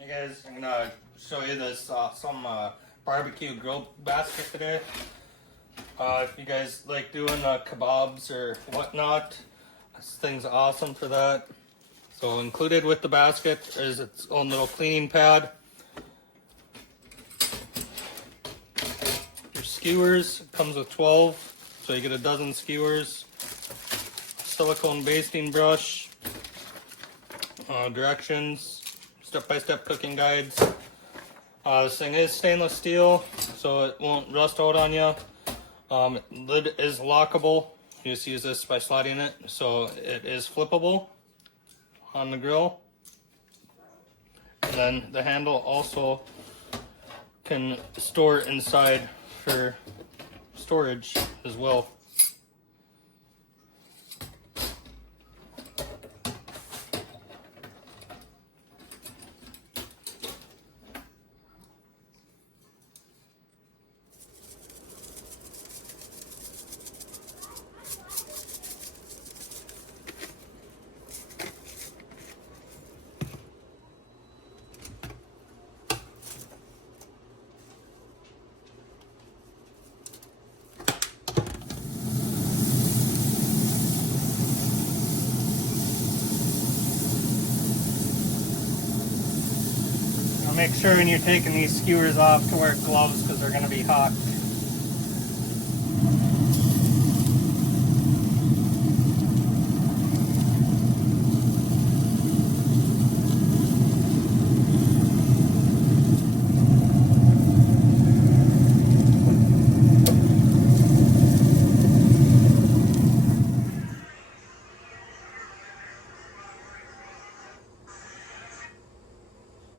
Hey guys, I'm gonna show you this some barbecue grill basket today. If you guys like doing kebabs or whatnot, this thing's awesome for that. So included with the basket is its own little cleaning pad. Your skewers comes with 12, so you get a dozen skewers. Silicone basting brush. Directions, step-by-step cooking guides. This thing is stainless steel, so it won't rust out on you. Lid is lockable. You just use this by sliding it, so it is flippable on the grill. And then the handle also can store inside for storage as well. Make sure when you're taking these skewers off to wear gloves because they're going to be hot.